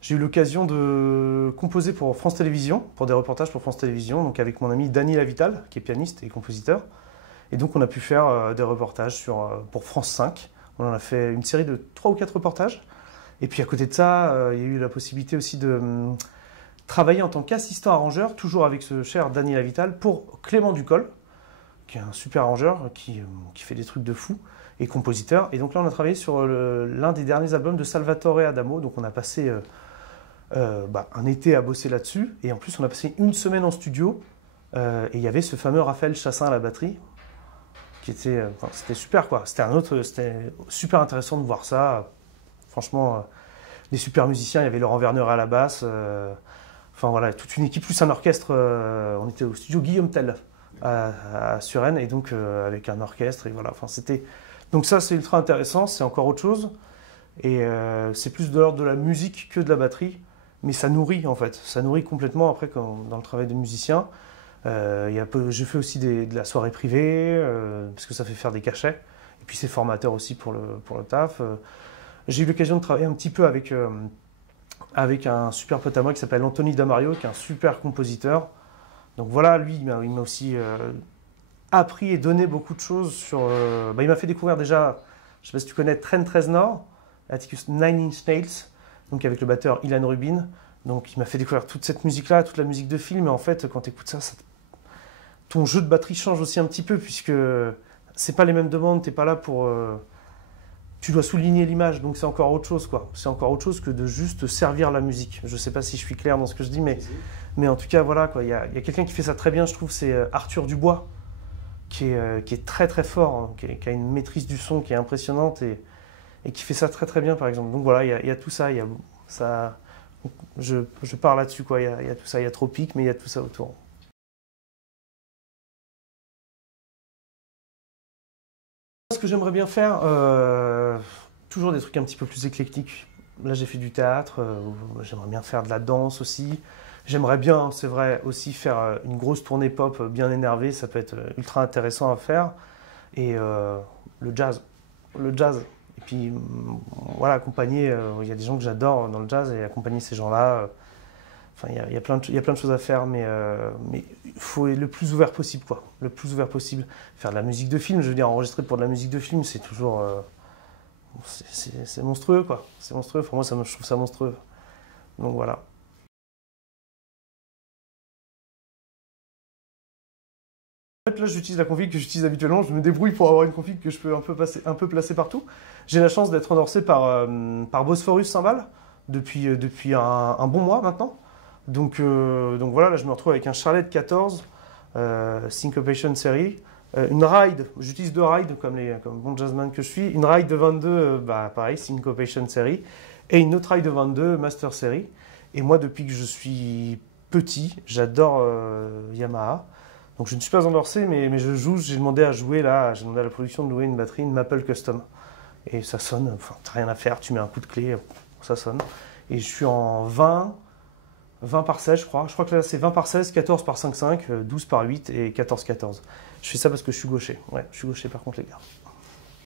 J'ai eu l'occasion de composer pour France Télévisions, pour des reportages pour France Télévisions, donc avec mon ami Dany Lavital, qui est pianiste et compositeur. Et donc on a pu faire des reportages pour France 5. On en a fait une série de 3 ou 4 reportages. Et puis à côté de ça, il y a eu la possibilité aussi de travailler en tant qu'assistant arrangeur, toujours avec ce cher Dany Lavital, pour Clément Ducol, qui est un super arrangeur, qui fait des trucs de fou, et compositeur. Et donc là, on a travaillé sur l'un des derniers albums de Salvatore Adamo. Donc on a passé un été à bosser là-dessus. Et en plus, on a passé une semaine en studio. Et il y avait ce fameux Raphaël Chassin à la batterie, qui était... c'était super, quoi. C'était super intéressant de voir ça. Franchement, des super musiciens. Il y avait Laurent Werner à la basse. Enfin voilà, toute une équipe, plus un orchestre. On était au studio Guillaume Tell à Suresnes, et donc avec un orchestre. Et voilà, enfin c'était... Donc ça, c'est ultra intéressant, c'est encore autre chose. Et c'est plus de l'ordre de la musique que de la batterie. Mais ça nourrit, en fait. Ça nourrit complètement, après, dans le travail de musicien. J'ai fait aussi de la soirée privée, parce que ça fait faire des cachets. Et puis c'est formateur aussi pour le taf. J'ai eu l'occasion de travailler un petit peu avec un super pote à moi qui s'appelle Anthony Damario, qui est un super compositeur. Donc voilà, lui, il m'a aussi... appris et donné beaucoup de choses sur... il m'a fait découvrir déjà, je ne sais pas si tu connais, Trent Reznor, Atticus Nine Inch Nails, donc avec le batteur Ilan Rubin. Donc il m'a fait découvrir toute cette musique-là, toute la musique de film. Et en fait, quand tu écoutes ça, ton jeu de batterie change aussi un petit peu, puisque c'est pas les mêmes demandes, t'es pas là pour... tu dois souligner l'image, donc c'est encore autre chose, quoi. C'est encore autre chose que de juste servir la musique. Je sais pas si je suis clair dans ce que je dis, mais en tout cas, voilà, quoi. Il y a quelqu'un qui fait ça très bien, je trouve, c'est Arthur Dubois, qui est très très fort, hein, qui a une maîtrise du son qui est impressionnante, et qui fait ça très très bien, par exemple. Donc voilà, il y a tout ça, je pars là-dessus, quoi. Il y a tout ça, il y a Tropique, mais il y a tout ça autour. Ce que j'aimerais bien faire, toujours des trucs un petit peu plus éclectiques. Là, j'ai fait du théâtre, j'aimerais bien faire de la danse aussi. J'aimerais bien, c'est vrai, aussi faire une grosse tournée pop bien énervée, ça peut être ultra intéressant à faire. Et le jazz. Et puis, voilà, accompagner, il y a des gens que j'adore dans le jazz, et accompagner ces gens-là, enfin, il y a plein de choses à faire, mais il faut être le plus ouvert possible, quoi. Le plus ouvert possible. Faire de la musique de film, je veux dire, enregistrer pour de la musique de film, c'est toujours... c'est monstrueux, quoi. C'est monstrueux, pour moi, je trouve ça monstrueux. Donc voilà. En fait, là, j'utilise la config que j'utilise habituellement. Je me débrouille pour avoir une config que je peux un peu placer partout. J'ai la chance d'être endorsé par Bosphorus Cymbal depuis un bon mois maintenant. Donc voilà, là, je me retrouve avec un Charlotte 14 Syncopation Series. Une ride, j'utilise 2 rides comme bon jazzman que je suis. Une ride de 22, pareil, Syncopation Series. Et une autre ride de 22, Master Series. Et moi, depuis que je suis petit, j'adore Yamaha. Donc je ne suis pas endorsé, mais je joue, j'ai demandé à la production de louer une batterie, une Maple Custom. Et ça sonne, enfin, t'as rien à faire, tu mets un coup de clé, ça sonne. Et je suis en 20 par 16, je crois. Je crois que là, c'est 20 par 16, 14 par 5,5, 12 par 8 et 14-14. Je fais ça parce que je suis gaucher. Ouais, je suis gaucher par contre, les gars.